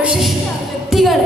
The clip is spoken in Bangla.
വിശിഷ്ട വ്യക്തികൾ